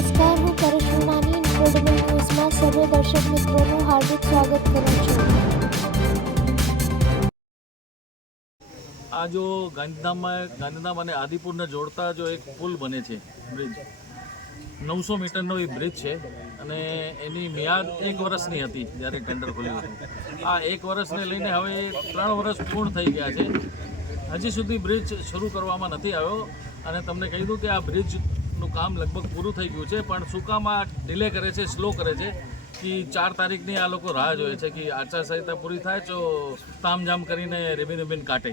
નમસ્કાર, હું કરિશ્માની માની ઇન્ક્રેડિબલ ન્યૂઝમાં સર્વે દર્શક મિત્રોનું હાર્દિક સ્વાગત કરું છું. આ જો ગાંધીધામમાં, ગાંધીધામ અને આદિપુરને જોડતા જો એક પુલ બને છે, બ્રિજ. નવસો મીટરનો એ બ્રિજ છે અને એની મિયાદ એક વર્ષની હતી જ્યારે ટેન્ડર ખોલ્યું હતું. આ એક વર્ષને લઈને હવે ત્રણ વર્ષ પૂર્ણ થઈ ગયા છે. હજી સુધી બ્રિજ શરૂ કરવામાં નથી આવ્યો અને તમને કહી દઉં કે આ બ્રિજનું કામ લગભગ પૂરું થઈ ગયું છે, પણ સુકામાં ડિલે કરે છે સ્લો કરે છે? કે ચાર તારીખની આ લોકો રાહ જોઈએ છે કે આચારસંહિતા પૂરી થાય તો તામઝામ કરીને રેબીન રેબીન કાઢે.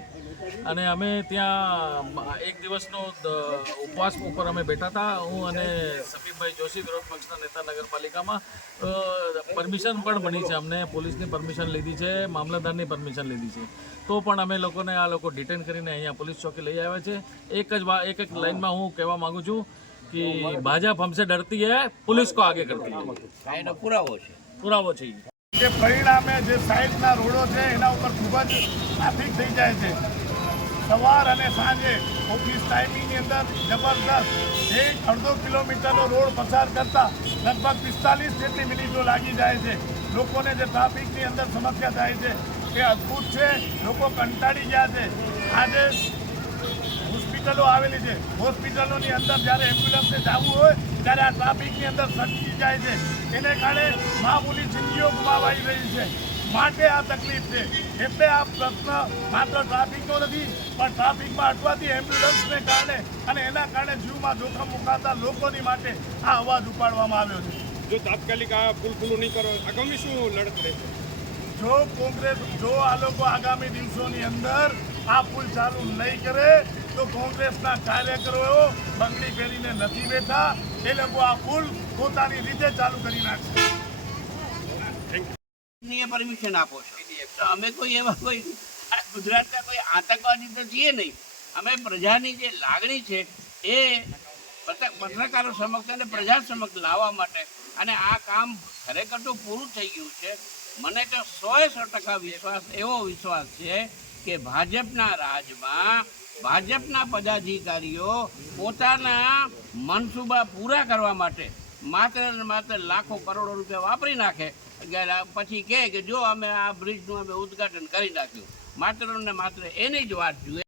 અને અમે ત્યાં એક દિવસનો ઉપવાસ ઉપર અમે બેઠા હતા. હું અને સમીપભાઈ જોશી વિરોધ પક્ષના નેતા નગરપાલિકામાં પરમિશન પણ બની છે અમને. પોલીસની પરમિશન લીધી છે, મામલતદારની પરમિશન લીધી છે. તો પણ અમે લોકોને આ લોકો ડિટેન કરીને અહીંયા પોલીસ ચોકી લઈ આવ્યા છે. એક જ એક એક લાઇનમાં હું કહેવા માગું છું કે ભાજપ हमसे डरती है पुलिस को आगे करती है એનો પુરાવો છે પુરાવો છે ઈ. કે પરિણામે જે સાઈડના રોડો છે એના ઉપર ખૂબ જ ટ્રાફિક થઈ જાય છે સવાર અને સાંજે ઓફિસ ટાઈમિંગની અંદર જબરદસ્ત એક અડધો કિલોમીટરનો રોડ પસાર કરતા લગભગ પિસ્તાલીસ જેટલી મિનિટો લાગી જાય છે લોકોને જે ટ્રાફિકની અંદર સમસ્યા થાય છે એ અદ્ભુત છે લોકો કંટાળી ગયા છે આજે હોસ્પિટલો આવેલી છે. હોસ્પિટલોની અંદર જ્યારે એમ્બ્યુલન્સને જવું હોય ત્યારે આ ટ્રાફિકની અંદર સટકી જાય છે. એને કારણે મામૂલી જિંદગીઓ ગુમાવાઈ રહી છે. માટે આ તકલીફ છે. એટલે આ પ્રશ્ન માત્ર ટ્રાફિકનો નથી પણ ટ્રાફિકમાં અટવાતી એમ્બ્યુલન્સને કારણે અને એના કારણે જીવમાં જોખમ મુકાતા લોકોની માટે આ અવાજ ઉપાડવામાં આવ્યો છે. જો તાત્કાલિક આ પુલ ખુલ્લું નહીં કરો આગામી શું લડત રહેશે? જો કોંગ્રેસ જો આ લોકો આગામી દિવસોની અંદર આ પુલ ચાલુ નહીં કરે તો કોંગ્રેસના કાર્યકરો બંગડી પહેરીને નથી બેઠા. એ લોકો આ પુલ પોતાની રીતે ચાલુ કરી નાખશે. પરમિશન આપો છો. અમે કોઈ એવા કોઈ ગુજરાતના કોઈ આતંકવાદી તો છીએ નહીં. અમે પ્રજાની જે લાગણી છે એ પત્રકારો સમક્ષ અને પ્રજા સમક્ષ લાવવા માટે અને આ કામ ખરેખર તો પૂરું થઈ ગયું છે. મને તો સો સો ટકા વિશ્વાસ, એવો વિશ્વાસ છે કે ભાજપના રાજમાં ભાજપના પદાધિકારીઓ પોતાના મનસૂબા પૂરા કરવા માટે માત્ર ને માત્ર લાખો કરોડો રૂપિયા વાપરી નાખે. પછી કહે કે જો અમે આ બ્રિજનું અમે ઉદ્ઘાટન કરી નાખ્યું. માત્ર ને માત્ર એની જ વાત જુએ